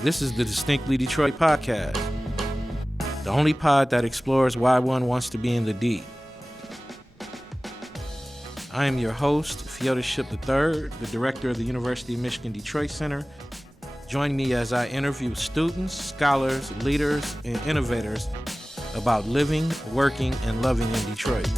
This is the Distinctly Detroit podcast, the only pod that explores why one wants to be in the D. I am your host, Fiota Ship III, the director of the University of Michigan Detroit Center. Join me as I interview students, scholars, leaders, and innovators about living, working, and loving in Detroit.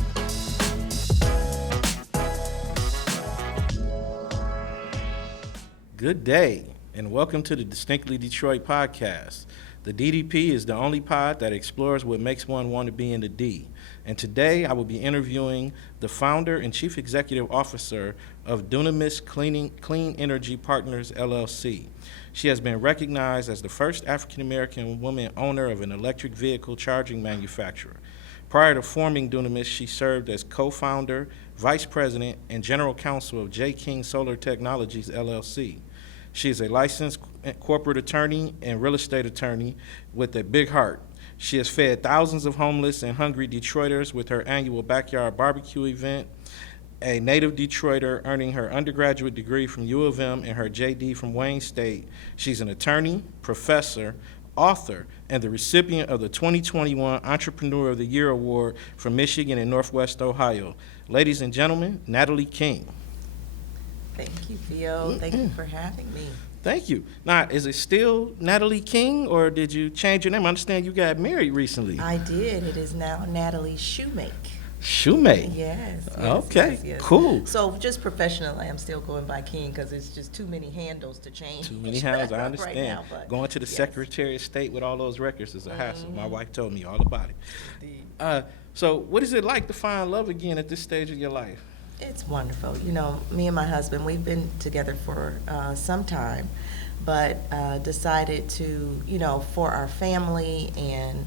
Good day, and welcome to the Distinctly Detroit podcast. The DDP is the only pod that explores what makes one want to be in the D. And today I will be interviewing the founder and chief executive officer of Dunamis Clean Energy Partners, LLC. She has been recognized as the first African-American woman owner of an electric vehicle charging manufacturer. Prior to forming Dunamis, she served as co-founder, vice president, and general counsel of J. King Solar Technologies, LLC. She is a licensed corporate attorney and real estate attorney with a big heart. She has fed thousands of homeless and hungry Detroiters with her annual backyard barbecue event, a native Detroiter earning her undergraduate degree from U of M and her JD from Wayne State. She's an attorney, professor, author, and the recipient of the 2021 Entrepreneur of the Year Award from Michigan and Northwest Ohio. Ladies and gentlemen, Natalie King. Thank you, Theo. Thank you for having me. Thank you. Now, is it still Natalie King, or did you change your name? I understand you got married recently. I did. It is now Natalie Shoemake. Shoemake? Yes. Okay, yes. Cool. So just professionally, I'm still going by King because it's just too many handles to change. Too many handles, I understand. Right now, but going to the yes. Secretary of State with all those records is a hassle. My wife told me all about it. Indeed. So what is it like to find love again at this stage of your life? It's wonderful. You know, me and my husband, we've been together for some time, but decided to, you know, for our family and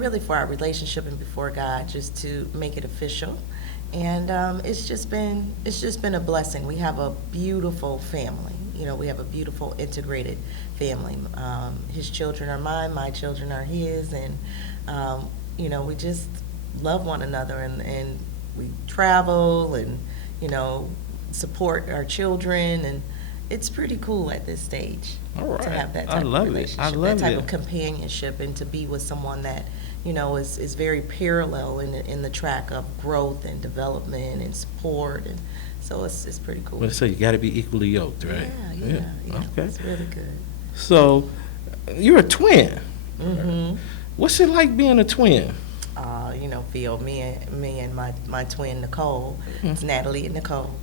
really for our relationship and before God, just to make it official. And it's just been a blessing. We have a beautiful family. You know, we have a beautiful integrated family. His children are mine, my children are his, and you know, we just love one another, and we travel and, you know, support our children, and it's pretty cool at this stage. All right. To have that type of relationship, I love that type it. of companionship, and to be with someone that, you know, is very parallel in the track of growth and development and support, and so it's pretty cool. Well, so you got to be equally yoked, right? Yeah. Okay. It's really good. So you're a twin. Mm-hmm. What's it like being a twin? You know, Phil, me and my twin Nicole, it's Natalie and Nicole.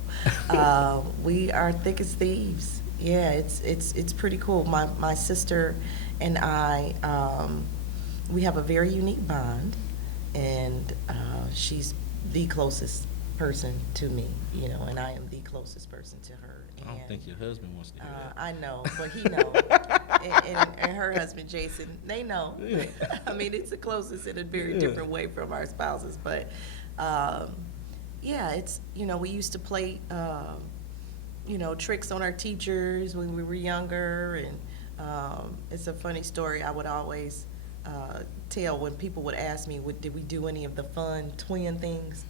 We are thick as thieves. Yeah, it's pretty cool. My sister and I, we have a very unique bond, and she's the closest person to me, you know, and I am the closest person to her. I don't think your husband wants to hear that. I know, but he knows. and her husband, Jason, they know. Yeah. I mean, it's the closest in a very different way from our spouses. But, yeah, it's, you know, we used to play, you know, tricks on our teachers when we were younger. And it's a funny story I would always tell when people would ask me, did we do any of the fun twin things?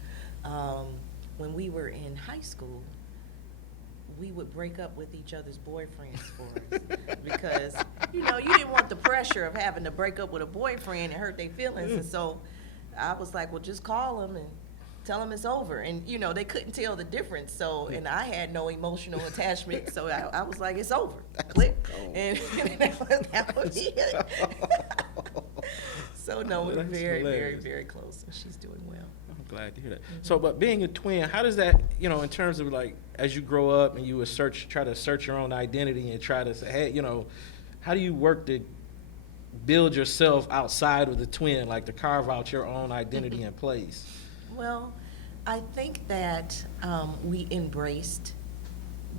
When we were in high school, we would break up with each other's boyfriends for us because, you know, you didn't want the pressure of having to break up with a boyfriend and hurt their feelings. And so I was like, well, just call them and tell them it's over. And, you know, they couldn't tell the difference. So, and I had no emotional attachment. So I was like, it's over. Click. And that was it. So, no, we're very, very, very close. And she's doing well. I'm glad to hear that. Mm-hmm. So, but being a twin, how does that, you know, in terms of like, as you grow up and you would try to search your own identity and try to say, hey, you know, how do you work to build yourself outside of the twin, like to carve out your own identity and place? Well, I think that we embraced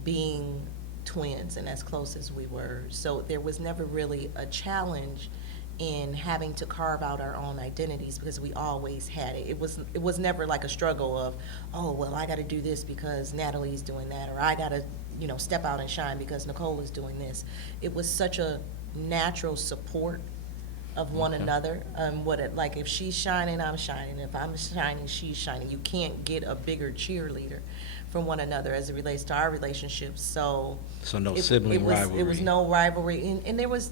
being twins and as close as we were. So there was never really a challenge in having to carve out our own identities because we always had it. It was never like a struggle of, oh, well, I got to do this because Natalie's doing that, or I got to, you know, step out and shine because Nicole is doing this. It was such a natural support of one another. Like if she's shining, I'm shining. If I'm shining, she's shining. You can't get a bigger cheerleader from one another as it relates to our relationships. So no sibling rivalry. It was no rivalry, and there was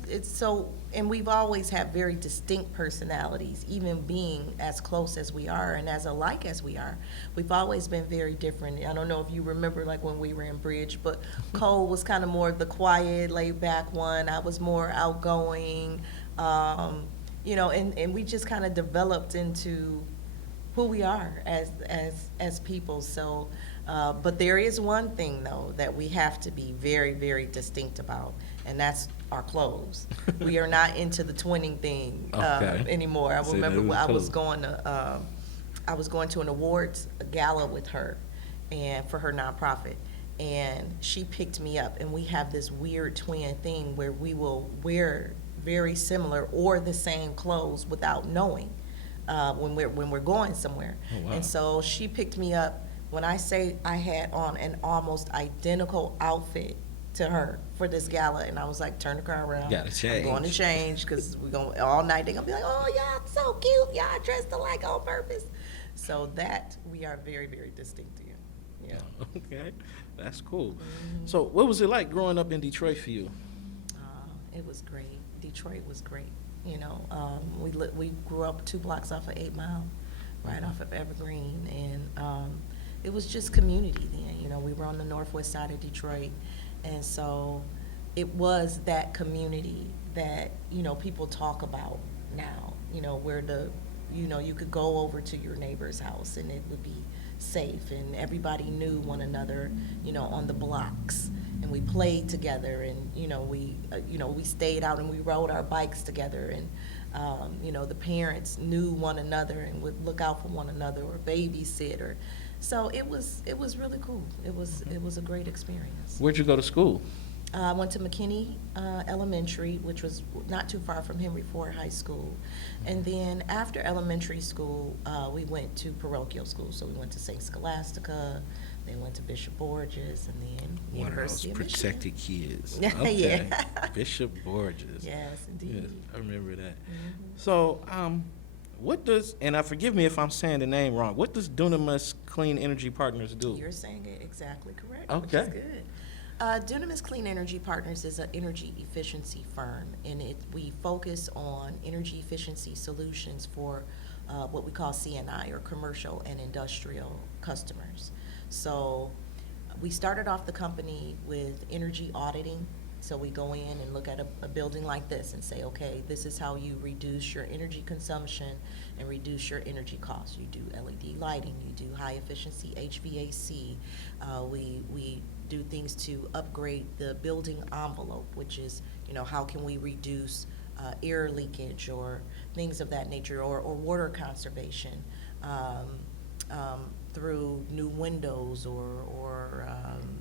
and we've always had very distinct personalities, even being as close as we are and as alike as we are. We've always been very different. I don't know if you remember, like when we were in Bridge, but Cole was kind of more the quiet, laid back one. I was more outgoing, and we just kind of developed into who we are as people. So, but there is one thing though that we have to be very, very distinct about, and that's our clothes. We are not into the twinning thing anymore. I remember I was going to an awards gala with her, and for her nonprofit, and she picked me up, and we have this weird twin thing where we will wear very similar or the same clothes without knowing. When we're going somewhere. Oh, wow. And so she picked me up. When I say I had on an almost identical outfit to her for this gala, and I was like, turn the car around. Gotta change. I'm going to change because we're going all night. They're gonna be like, oh, y'all so cute. Y'all dressed alike on purpose. So that we are very, very distinct to you. Yeah. Okay, that's cool. Mm-hmm. So what was it like growing up in Detroit for you? It was great. Detroit was great. We grew up 2 blocks off of 8 Mile, right off of Evergreen, and it was just community then. We were on the northwest side of Detroit, and so it was that community that people talk about now. Where you could go over to your neighbor's house and it would be safe, and everybody knew one another, on the blocks. And we played together, and we stayed out and we rode our bikes together, and the parents knew one another and would look out for one another or babysit, or so it was really cool. It was a great experience. Where'd you go to school? I went to McKinney Elementary, which was not too far from Henry Ford High School. And then after elementary school, we went to parochial school. So we went to St. Scholastica, then went to Bishop Borges, and then University of Michigan. One of those protected kids. Okay. Yeah. Bishop Borges. Yes, indeed. Yes, I remember that. Mm-hmm. So, what does, and forgive me if I'm saying the name wrong, what does Dunamis Clean Energy Partners do? You're saying it exactly correct, Okay. which is good. Dunamis Clean Energy Partners is an energy efficiency firm, and we focus on energy efficiency solutions for what we call CNI, or commercial and industrial customers. So we started off the company with energy auditing. So we go in and look at a building like this and say, okay, this is how you reduce your energy consumption and reduce your energy costs. You do LED lighting, you do high efficiency HVAC. We do things to upgrade the building envelope, which is, how can we reduce air leakage or things of that nature, or water conservation through new windows or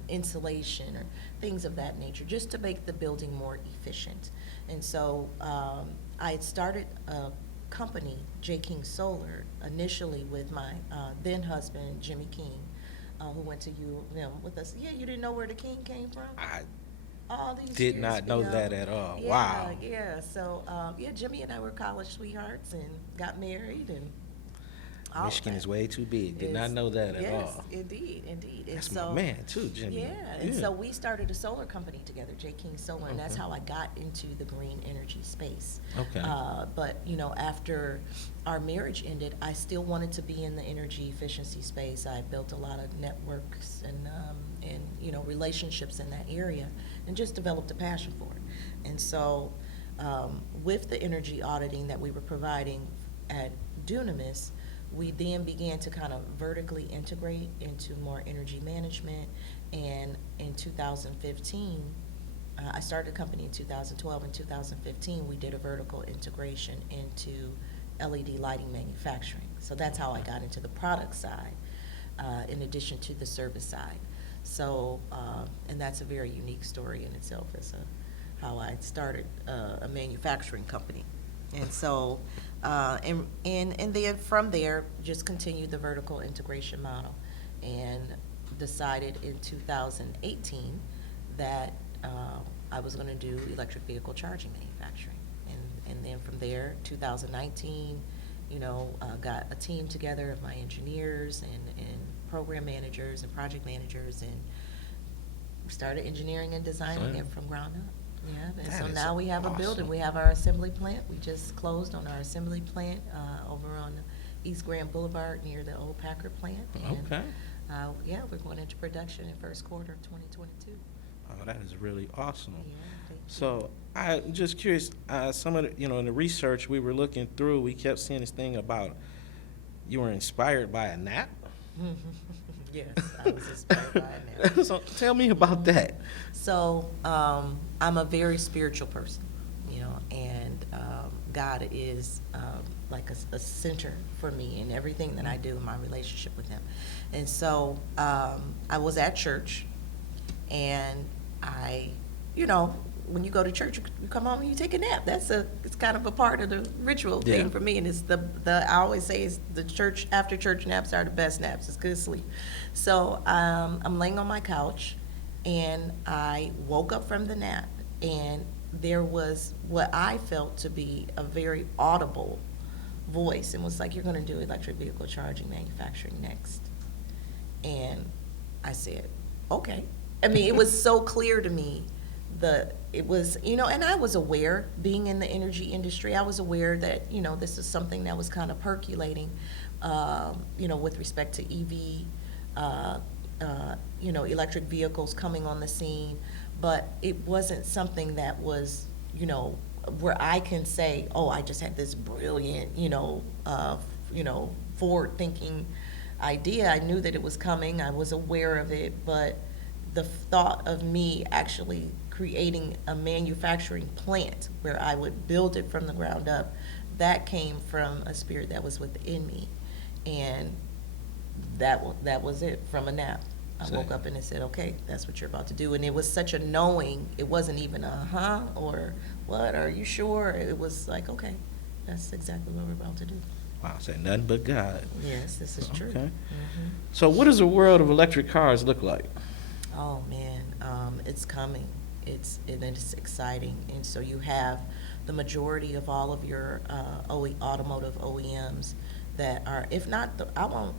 insulation or things of that nature, just to make the building more efficient. And so I had started a company, J. King Solar, initially with my then husband, Jimmy King, who went to UM with us. Yeah, you didn't know where the King came from? I All these did years not know ago. that at all. Yeah, Wow. yeah. So, Jimmy and I were college sweethearts and got married, and all of Michigan that. is way too big. Did not Is- know that at yes, all. indeed. And That's so, my man too, Jimmy. Yeah, and so we started a solar company together, J. King Solar, and that's Okay. how I got into the green energy space. Okay. But, after our marriage ended, I still wanted to be in the energy efficiency space. I built a lot of networks and relationships in that area, and just developed a passion for it. And so, with the energy auditing that we were providing at Dunamis, we then began to kind of vertically integrate into more energy management. And in 2015, I started the company in 2012. In 2015, we did a vertical integration into LED lighting manufacturing. So that's how I got into the product side, in addition to the service side. So, and that's a very unique story in itself, as how I started a manufacturing company. And so, and then from there, just continued the vertical integration model, and decided in 2018 that I was going to do electric vehicle charging manufacturing. And then from there, 2019, got a team together of my engineers and program managers and project managers, and we started engineering and designing it from ground up. Yeah, and so now we have a building. We have our assembly plant. We just closed on our assembly plant over on East Grand Boulevard near the old Packard plant. And, Okay. yeah, we're going into production in first quarter of 2022. Oh, that is really awesome. Yeah, thank you. So I'm just curious, some of the, in the research we were looking through, we kept seeing this thing about you were inspired by a nap. Yes, I was inspired by it now. So tell me about that. So I'm a very spiritual person, and God is like a center for me in everything that I do in my relationship with Him. And so I was at church, and when you go to church, you come home and you take a nap. It's kind of a part of the ritual thing for me. And it's I always say it's the church, after church naps are the best naps. It's good sleep. So I'm laying on my couch, and I woke up from the nap, and there was what I felt to be a very audible voice, and was like, "You're going to do electric vehicle charging manufacturing next." And I said, "Okay." I mean, it was so clear to me. It was, and I was aware, being in the energy industry, I was aware that, this is something that was kind of percolating, with respect to EV, electric vehicles coming on the scene, but it wasn't something that was, where I can say, oh, I just had this brilliant, forward-thinking idea. I knew that it was coming. I was aware of it, but the thought of me actually creating a manufacturing plant where I would build it from the ground up, that came from a spirit that was within me. And that was it, from a nap. I woke up and it said, okay, that's what you're about to do. And it was such a knowing. It wasn't even a or what, are you sure? It was like, okay, that's exactly what we're about to do. Wow, say nothing but God. Yes, this is true. Okay. Mm-hmm. So what does the world of electric cars look like? Oh man, it's coming. It's exciting, and so you have the majority of all of your automotive OEMs that are, if not, I won't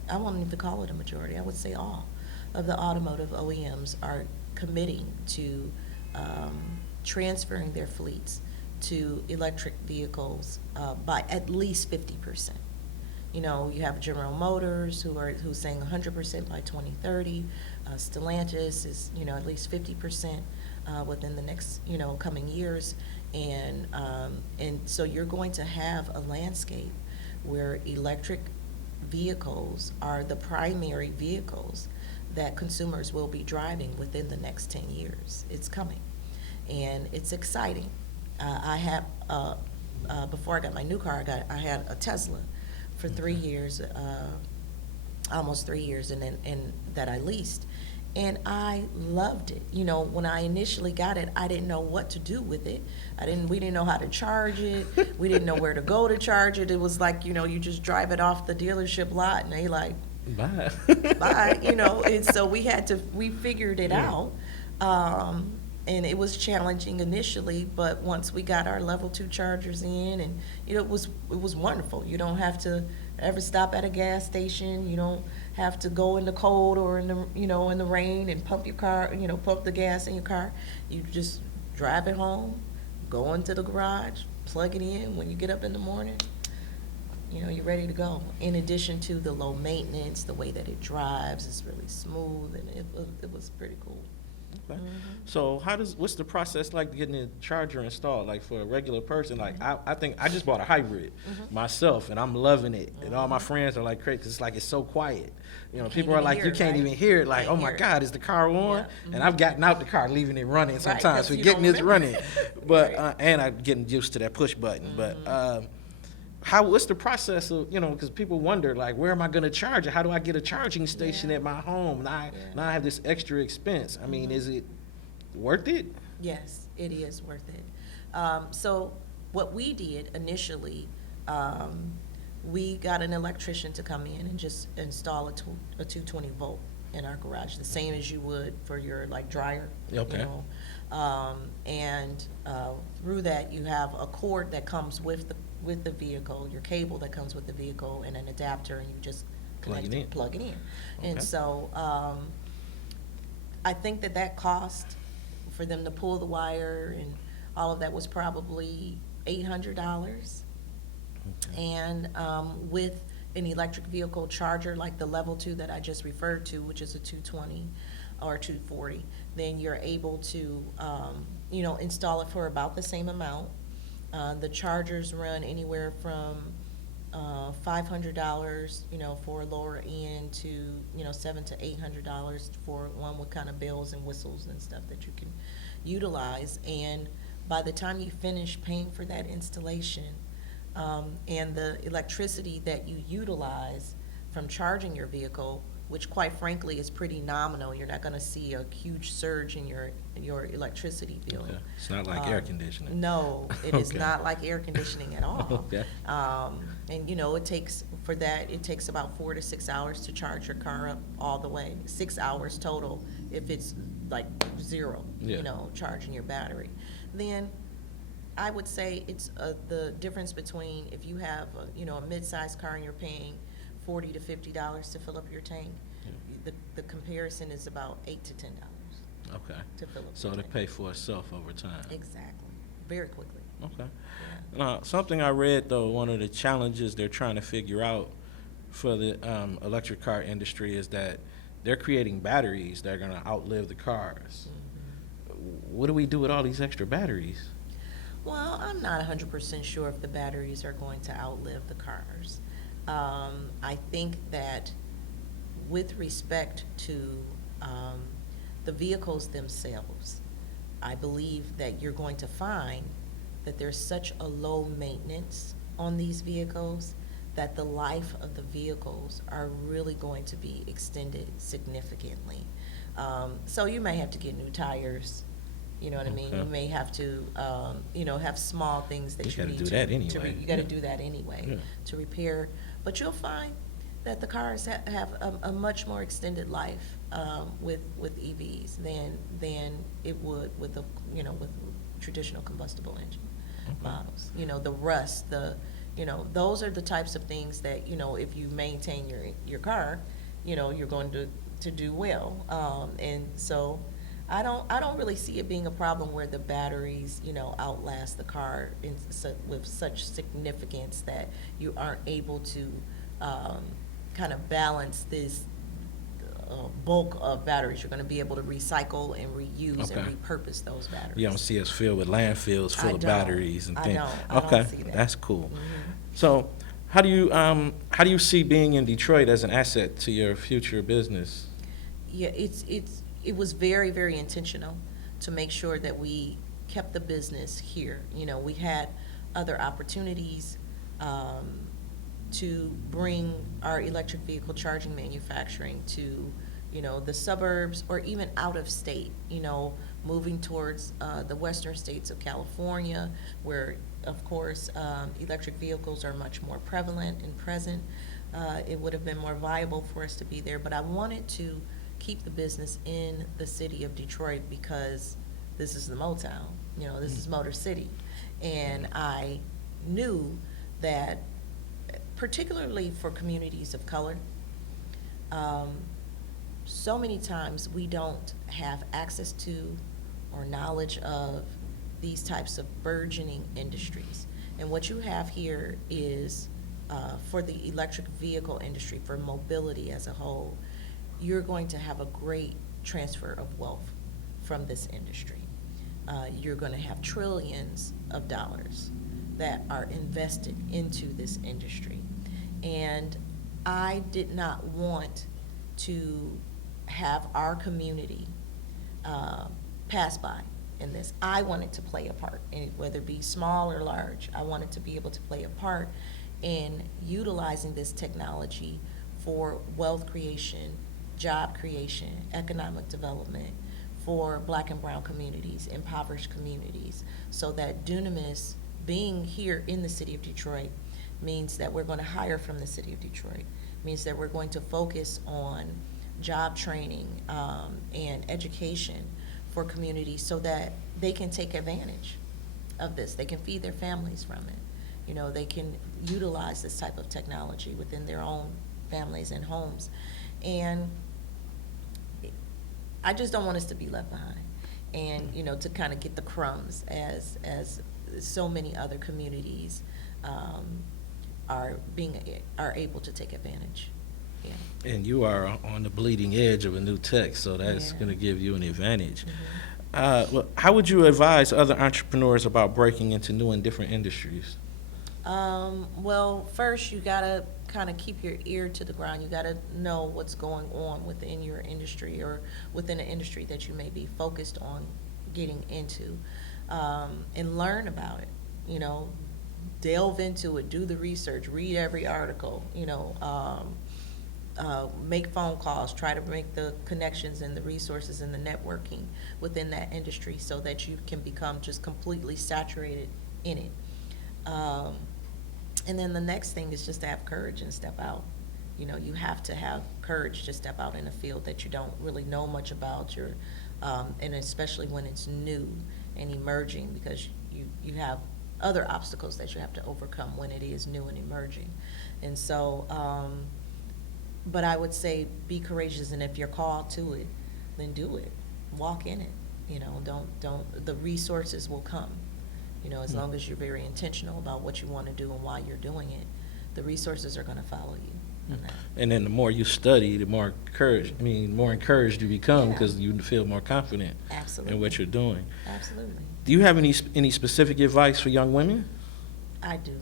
even call it a majority. I would say all of the automotive OEMs are committing to transferring their fleets to electric vehicles by at least 50%. You have General Motors who's saying 100% by 2030. Stellantis is, at least 50% within the next, coming years. And so you're going to have a landscape where electric vehicles are the primary vehicles that consumers will be driving within the next 10 years. It's coming, and it's exciting. I have, before I got my new car, I had a Tesla for 3 years, almost 3 years, and that I leased. And I loved it. When I initially got it, I didn't know what to do with it. We didn't know how to charge it. We didn't know where to go to charge it. It was like, you just drive it off the dealership lot, and they like, bye. bye, and so we figured it out. And it was challenging initially, but once we got our level 2 chargers in, and it was wonderful. You don't have to ever stop at a gas station. You don't have to go in the cold or in the in the rain and pump your car, pump the gas in your car. You just drive it home, go into the garage, plug it in when you get up in the morning. You're ready to go. In addition to the low maintenance, the way that it drives is really smooth, and it was pretty cool. Okay. So what's the process like getting a charger installed? Like for a regular person, like I think I just bought a hybrid myself, and I'm loving it. And all my friends are like crazy because it's so quiet. People are like, you can't even hear it. Like, oh my God, is the car on? Yeah. And I've gotten out the car, leaving it running sometimes, forgetting it's running. But and I'm getting used to that push button. But what's the process of, because people wonder, like, where am I going to charge it? How do I get a charging station at my home? Now I have this extra expense. I mean, is it worth it? Yes, it is worth it. So what we did initially, we got an electrician to come in and just install a 220 volt in our garage, the same as you would for your dryer. Okay. And through that, you have a cord that comes with the vehicle, your cable that comes with the vehicle, and an adapter, and you just Plug it in. Plug it in. Okay. And so, I think that cost for them to pull the wire and all of that was probably $800. Okay. And with an electric vehicle charger like the level 2 that I just referred to, which is a 220 or 240, then you're able to, install it for about the same amount. The chargers run anywhere from $500, for a lower end to, $700 to $800 for one with kind of bells and whistles and stuff that you can utilize. And by the time you finish paying for that installation, and the electricity that you utilize from charging your vehicle, which quite frankly is pretty nominal, you're not gonna see a huge surge in your electricity bill. Okay. It's not like air conditioning. No, it is Okay. not like air conditioning at all. Okay. And it takes about 4 to 6 hours to charge your car up all the way, 6 hours total if it's like zero, Yeah. charging your battery. Then I would say it's the difference between if you have a mid-sized car and you're paying $40 to $50 to fill up your tank. Yeah. The comparison is about $8 to $10 Okay. to fill up So your to tank. pay for itself over time. Exactly, very quickly. Okay. Yeah. Now, something I read, though, one of the challenges they're trying to figure out for the electric car industry is that they're creating batteries that are going to outlive the cars. What do we do with all these extra batteries? Well, I'm not 100% sure if the batteries are going to outlive the cars. I think that with respect to the vehicles themselves, I believe that you're going to find that there's such a low maintenance on these vehicles that the life of the vehicles are really going to be extended significantly. So you may have to get new tires. You know what I mean? Okay. You may have to, have small things that You you gotta need do to. that to anyway. You gotta Yeah. do that anyway, Yeah. to repair. But you'll find that the cars have a much more extended life, with EVs than it would with with traditional combustible engine Okay. models. The rust, those are the types of things that, if you maintain your car, you're going to do well. And so I don't really see it being a problem where the batteries, outlast the car with such significance that you aren't able to kind of balance this bulk of batteries. You're going to be able to recycle and reuse and Okay. repurpose those batteries. You don't see us filled with landfills full I of don't. batteries and I things. don't. I don't Okay, see that. that's cool. Mhm. So, how do you see being in Detroit as an asset to your future business? Yeah, it was very, very intentional to make sure that we kept the business here. We had other opportunities to bring our electric vehicle charging manufacturing to, the suburbs or even out of state, moving towards the western states of California, where, of course, electric vehicles are much more prevalent and present. It would have been more viable for us to be there, but I wanted to keep the business in the city of Detroit because this is the Motown, this is Motor City. And I knew that, particularly for communities of color, so many times we don't have access to or knowledge of these types of burgeoning industries. And what you have here is, for the electric vehicle industry, for mobility as a whole, you're going to have a great transfer of wealth from this industry. You're going to have trillions of dollars that are invested into this industry. And I did not want to have our community pass by in this. I wanted to play a part, and whether it be small or large, I wanted to be able to play a part in utilizing this technology for wealth creation, job creation, economic development for Black and brown communities, impoverished communities, so that Dunamis being here in the city of Detroit means that we're going to hire from the city of Detroit, means that we're going to focus on job training and education for communities so that they can take advantage of this. They can feed their families from it. They can utilize this type of technology within their own families and homes. And I just don't want us to be left behind, and to kind of get the crumbs as so many other communities are able to take advantage. Yeah. And you are on the bleeding edge of a new tech, so that's Yeah. going to give you an advantage. Mm-hmm. Well, how would you advise other entrepreneurs about breaking into new and different industries? Well, first you gotta kind of keep your ear to the ground. You gotta know what's going on within your industry or within an industry that you may be focused on getting into, and learn about it. Delve into it, do the research, read every article. Make phone calls, try to make the connections and the resources and the networking within that industry so that you can become just completely saturated in it. And then the next thing is just to have courage and step out. You have to have courage to step out in a field that you don't really know much about, and especially when it's new and emerging, because you have other obstacles that you have to overcome when it is new and emerging. And so, but I would say be courageous, and if you're called to it, then do it. Walk in it. Don't, the resources will come. As long as you're very intentional about what you want to do and why you're doing it, the resources are going to follow you. And then the more you study, the more encouraged you become, Yeah. because you feel more confident Absolutely. in what you're doing. Absolutely. Do you have any specific advice for young women? I do.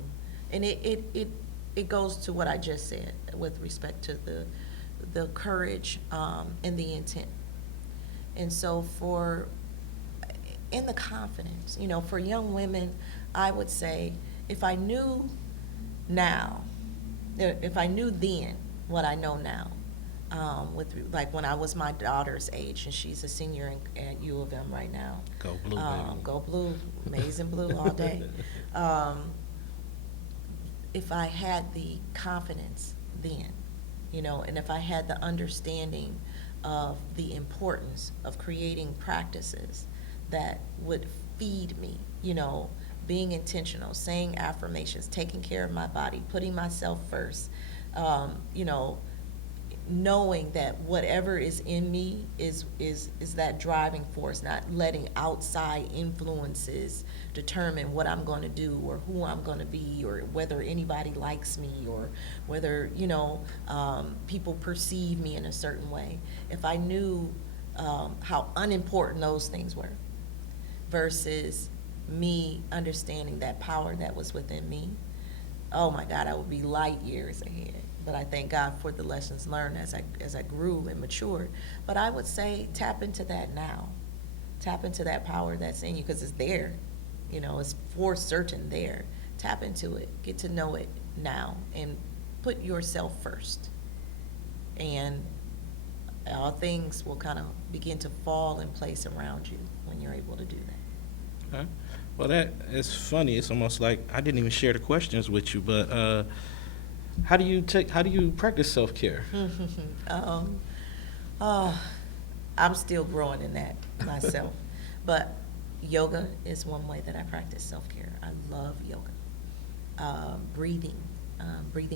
And it goes to what I just said with respect to the courage and the intent. And so in the confidence, for young women, I would say if I knew then what I know now, like when I was my daughter's age, and she's a senior at U of M right now. Go Blue, baby. Go Blue, amazing Blue all day. If I had the confidence then, and if I had the understanding of the importance of creating practices that would feed me, being intentional, saying affirmations, taking care of my body, putting myself first, knowing that whatever is in me is that driving force, not letting outside influences determine what I'm going to do or who I'm going to be or whether anybody likes me or whether, people perceive me in a certain way. If I knew how unimportant those things were versus me understanding that power that was within me, oh my God, I would be light years ahead. But I thank God for the lessons learned as I grew and matured. But I would say tap into that now. Tap into that power that's in you, because it's there. It's for certain there. Tap into it. Get to know it now and put yourself first. And all things will kind of begin to fall in place around you when you're able to do that. Okay. Well, that is funny. It's almost like I didn't even share the questions with you, but how do you practice self-care? I'm still growing in that myself. But yoga is one way that I practice self-care. I love yoga. Breathing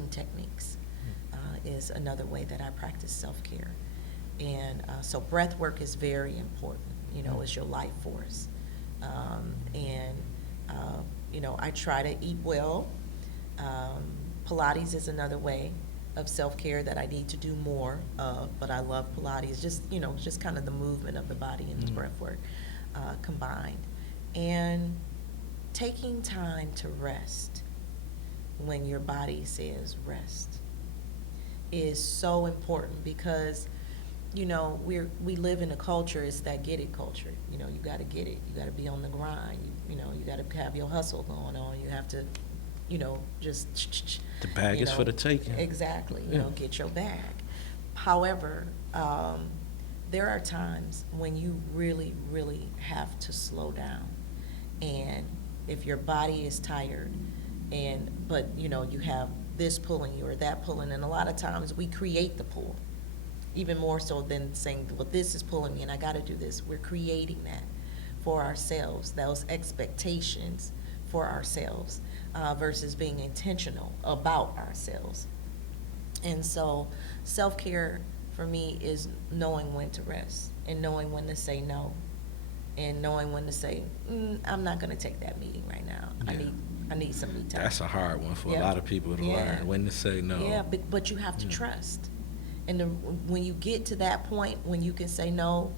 techniques is another way that I practice self-care. And so breath work is very important, it's your life force. I try to eat well. Pilates is another way of self-care that I need to do more of, but I love Pilates, just kind of the movement of the body and the breath work combined. And taking time to rest when your body says rest is so important, because we live in a culture, it's that get it culture. You got to get it. You got to be on the grind. You got to have your hustle going on. You have to, just. The bag is for the taking. Exactly. Yeah. Get your bag. However, there are times when you really, really have to slow down. And if your body is tired, but you have this pulling you or that pulling, and a lot of times we create the pull. Even more so than saying, well, this is pulling me and I got to do this. We're creating that for ourselves, those expectations for ourselves, versus being intentional about ourselves. And so self-care for me is knowing when to rest and knowing when to say no and knowing when to say, I'm not going to take that meeting right now. Yeah. I need some me time. That's a hard one for a Yeah. lot of people to Yeah. learn, when to say no. Yeah, but you have to trust. And when you get to that point, when you can say, no,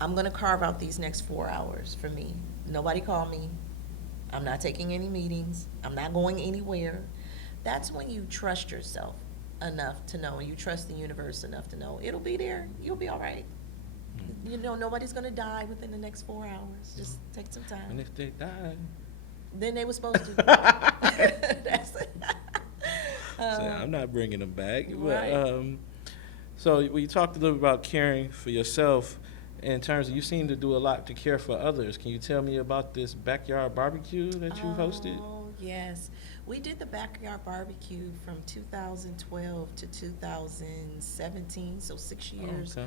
I'm going to carve out these next 4 hours for me. Nobody call me. I'm not taking any meetings. I'm not going anywhere. That's when you trust yourself enough to know, and you trust the universe enough to know it'll be there. You'll be all right. You know, nobody's going to die within the next 4 hours. Just take some time. And if they die, Then they were supposed to. That's it. say, I'm not bringing them back. Right. But, so we talked a little about caring for yourself. In terms of, you seem to do a lot to care for others. Can you tell me about this backyard barbecue that you hosted? Oh, yes. We did the backyard barbecue from 2012 to 2017, so 6 years. Okay.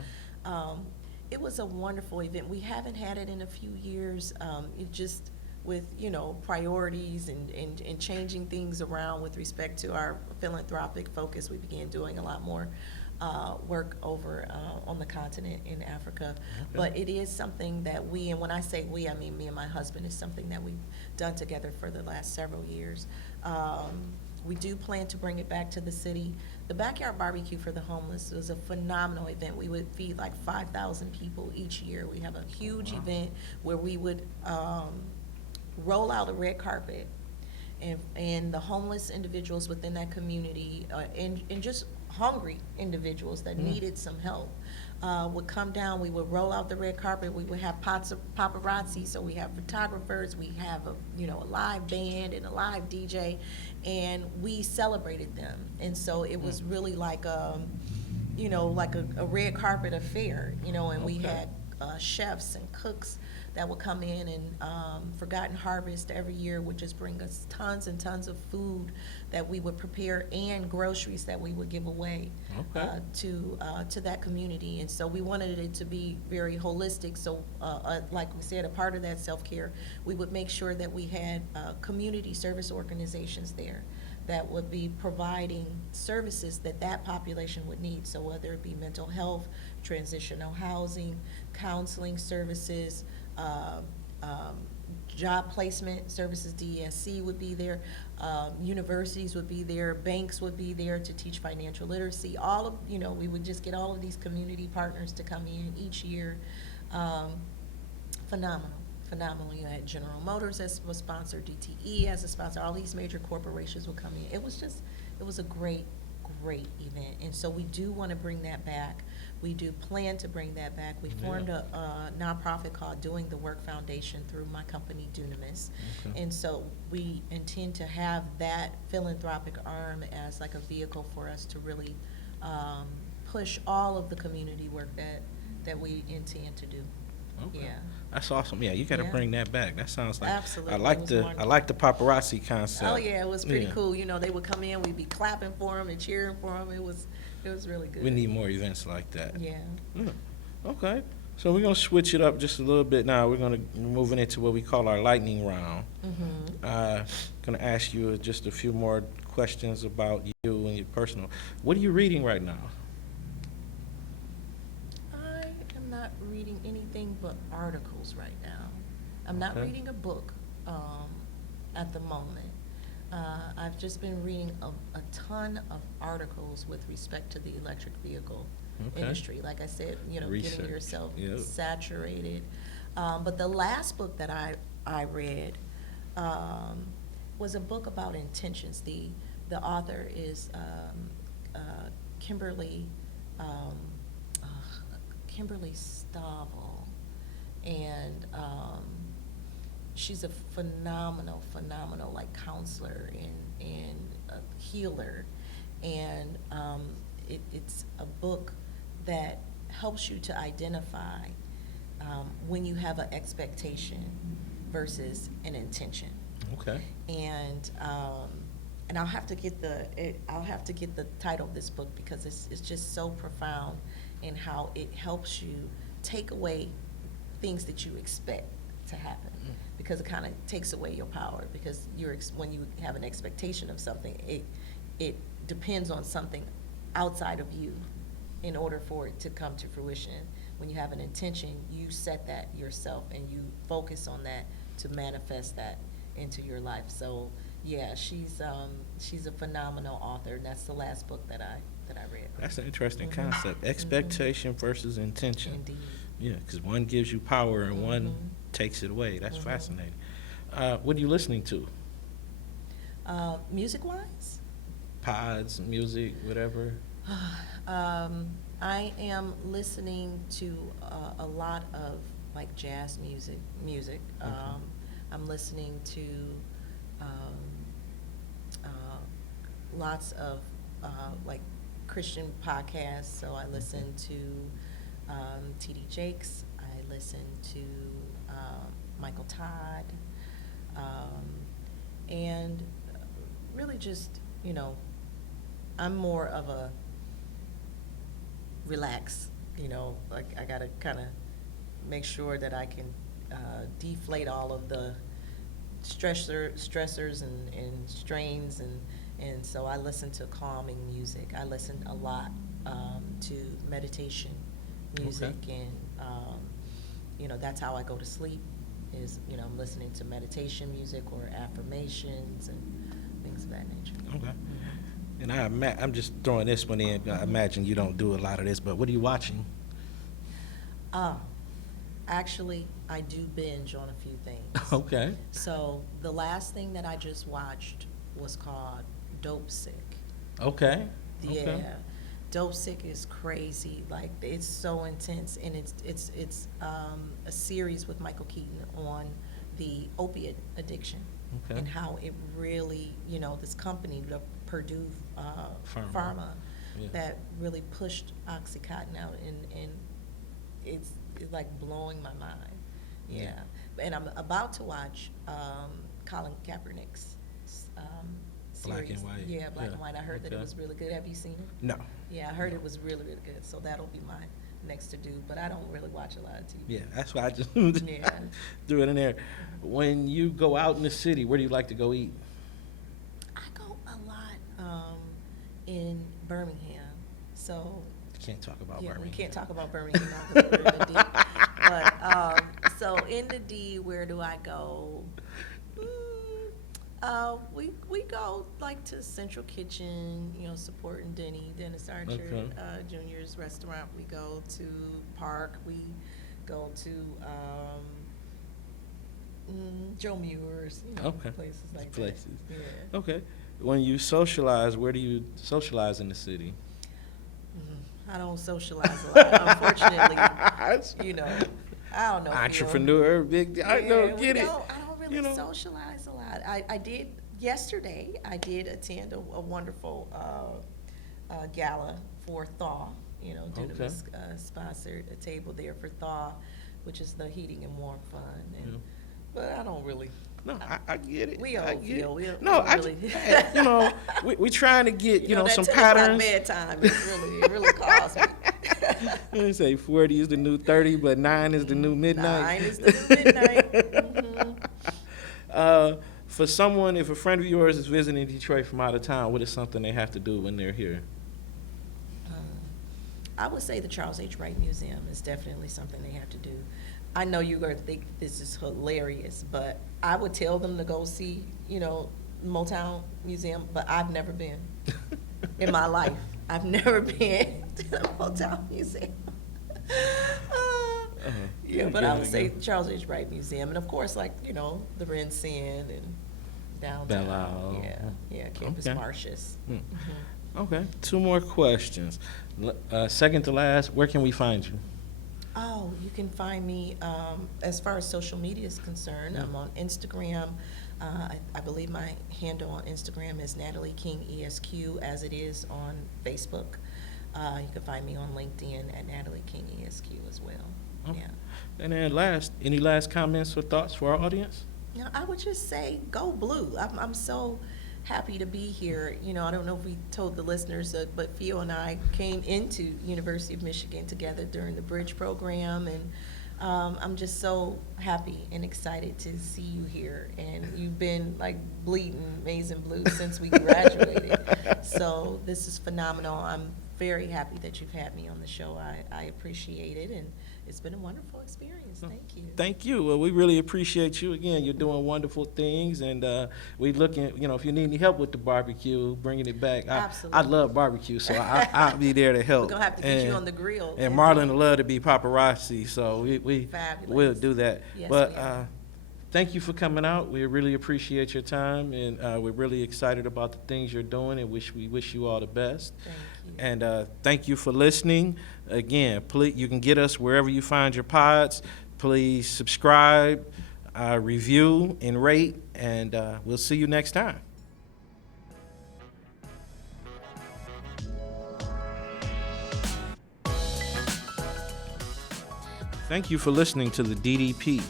It was a wonderful event. We haven't had it in a few years. It just, with, you know, priorities and changing things around with respect to our philanthropic focus, we began doing a lot more work over on the continent in Africa. Okay. But it is something that we, and when I say we, I mean me and my husband, is something that we've done together for the last several years. We do plan to bring it back to the city. The backyard barbecue for the homeless was a phenomenal event. We would feed like 5,000 people each year. We have a huge event where we would roll out a red carpet, and the homeless individuals within that community, and just hungry individuals that needed some help, would come down. We would roll out the red carpet. We would have pots of paparazzi, so we have photographers. We have a live band and a live DJ, and we celebrated them. And so it was really like a red carpet affair, and we had chefs and cooks that would come in, and Forgotten Harvest every year would just bring us tons and tons of food that we would prepare and groceries that we would give away to that community. And so we wanted it to be very holistic. So like we said, a part of that self-care, we would make sure that we had community service organizations there that would be providing services that population would need. So whether it be mental health, transitional housing, counseling services, job placement services, DESC would be there, universities would be there, banks would be there to teach financial literacy. All of, we would just get all of these community partners to come in each year. Phenomenal. You had General Motors as a sponsor, DTE as a sponsor, all these major corporations would come in. It was a great event. And so we do want to bring that back. We do plan to bring that back. We formed a nonprofit called Doing the Work Foundation through my company, Dunamis. Okay. And so we intend to have that philanthropic arm as like a vehicle for us to really push all of the community work that we intend to do. Okay. Yeah. That's awesome. Yeah, you got to Yeah. bring that back. That sounds like Absolutely. I It like was the wonderful. paparazzi concept. Oh yeah, it was pretty Yeah. cool. They would come in, we'd be clapping for them and cheering for them. It was really good. We need more events like that. Yeah. Yeah. Okay. So we're gonna switch it up just a little bit now. We're gonna moving into what we call our lightning round. Mm-hmm. Gonna ask you just a few more questions about you and your personal. What are you reading right now? I am not reading anything but articles right now. I'm not Okay. reading a book at the moment. I've just been reading a ton of articles with respect to the electric vehicle Okay. industry. Like I said, Research. getting yourself Yep. saturated. But the last book that I read was a book about intentions. The author is Kimberly Stavel, and she's a phenomenal like counselor and a healer, and it's a book that helps you to identify when you have an expectation versus an intention. Okay. And I'll have to get the title of this book because it's just so profound in how it helps you take away things that you expect to happen, because it kind of takes away your power, because when you have an expectation of something, it depends on something outside of you in order for it to come to fruition. When you have an intention, you set that yourself and you focus on that to manifest that into your life. So yeah, she's a phenomenal author, and that's the last book that I read. That's an interesting Mhm. concept. Expectation versus intention. Indeed. Yeah, because one gives you power and one Mhm. takes it away. That's Mhm. fascinating. What are you listening to? Music-wise, Pods, music, whatever? I am listening to a lot of like jazz music. Okay. I'm listening to um, lots of like Christian podcasts. So I listen to T.D. Jakes. I listen to Michael Todd, and really just, I'm more of a relax, like I gotta kind of make sure that I can deflate all of the stressors and strains, and so I listen to calming music. I listen a lot to meditation music, Okay. and that's how I go to sleep. Is I'm listening to meditation music or affirmations and things of that nature. Okay. Mhm. And I'm just throwing this one in. I imagine you don't do a lot of this, but what are you watching? Actually, I do binge on a few things. Okay. So the last thing that I just watched was called Dope Sick. Okay. Yeah, Okay. Dope Sick is crazy. Like, it's so intense, and it's a series with Michael Keaton on the opiate addiction, Okay. and how it really, this company, the Purdue Pharma, Yeah. that really pushed OxyContin out, and it's like blowing my mind. Yeah. And I'm about to watch Colin Kaepernick's Black series. and White. Yeah, Black Yeah. and White. I heard that it Okay. was really good. Have you seen it? No. Yeah, I heard it was really, really good. So that'll be my next to do. But I don't really watch a lot of TV. Yeah, that's why I just Yeah. threw it in there. When you go out in the city, where do you like to go eat? I go a lot in Birmingham. So Can't talk about yeah, Birmingham. we can't talk about Birmingham now because we're in the D. But so in the D, where do I go? We go like to Central Kitchen, supporting Dennis Archer Okay. Jr.'s restaurant. We go to Park. We go to Joe Muir's, Okay. places like Places. that. Yeah. Okay. When you socialize, where do you socialize in the city? I don't socialize a lot, unfortunately. I don't know. Phil. Entrepreneur, big. I know, Yeah, get it. I don't really socialize a lot. I did yesterday. I did attend a wonderful gala for Thaw. Dunamis sponsored a table there for Thaw, which is the heating and warm fund. And, Yeah. But I don't really. No, I get it. We I old, get Phil. it. We No, don't I really. we trying to get that some 10 o'clock patterns. bedtime. It really calls me. They say 40 is the new 30, but 9 is the new midnight. 9 is the new midnight. Mhm. For someone, if a friend of yours is visiting Detroit from out of town, what is something they have to do when they're here? I would say the Charles H. Wright Museum is definitely something they have to do. I know you're going to think this is hilarious, but I would tell them to go see, Motown Museum, but I've never been in my life. I've never been to the Motown Museum. Yeah, but I would say Charles H. Wright Museum, and of course, like, the Rinsen and downtown. Belle Isle. Yeah, Campus Okay. Martius. Hmm. Mhm. Okay, 2 more questions. Second to last, where can we find you? Oh, you can find me, as far as social media is concerned, I'm on Instagram. I believe my handle on Instagram is Natalie King ESQ, as it is on Facebook. You can find me on LinkedIn at Natalie King ESQ as well. Okay. Yeah. And then any last comments or thoughts for our audience? I would just say, go blue. I'm so happy to be here. I don't know if we told the listeners, but Theo and I came into University of Michigan together during the Bridge program, and I'm just so happy and excited to see you here. And you been like bleeding maize and blue since we graduated. So this is phenomenal. I'm very happy that you've had me on the show. I appreciate it, and it's been a wonderful experience. Thank you. Thank you. Well, we really appreciate you. Again, you're doing wonderful things, and we looking, if you need any help with the barbecue, bringing it back. Absolutely. I love barbecue, so I'll be there to help. We're going to have to get you on the grill. And Marlon would love to be paparazzi, so Fabulous. we'll do that. Yes, But we are. thank you for coming out. We really appreciate your time, and we're really excited about the things you're doing, and we wish you all the best. Thank you. And thank you for listening. Again, please, you can get us wherever you find your pods. Please subscribe, review, and rate, and we'll see you next time. Thank you for listening to the DDP.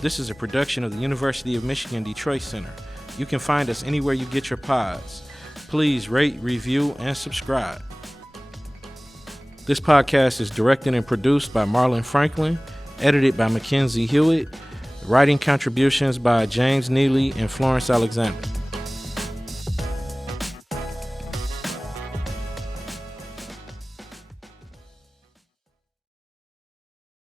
This is a production of the University of Michigan Detroit Center. You can find us anywhere you get your pods. Please rate, review, and subscribe. This podcast is directed and produced by Marlon Franklin, edited by Mackenzie Hewitt, writing contributions by James Neely and Florence Alexander.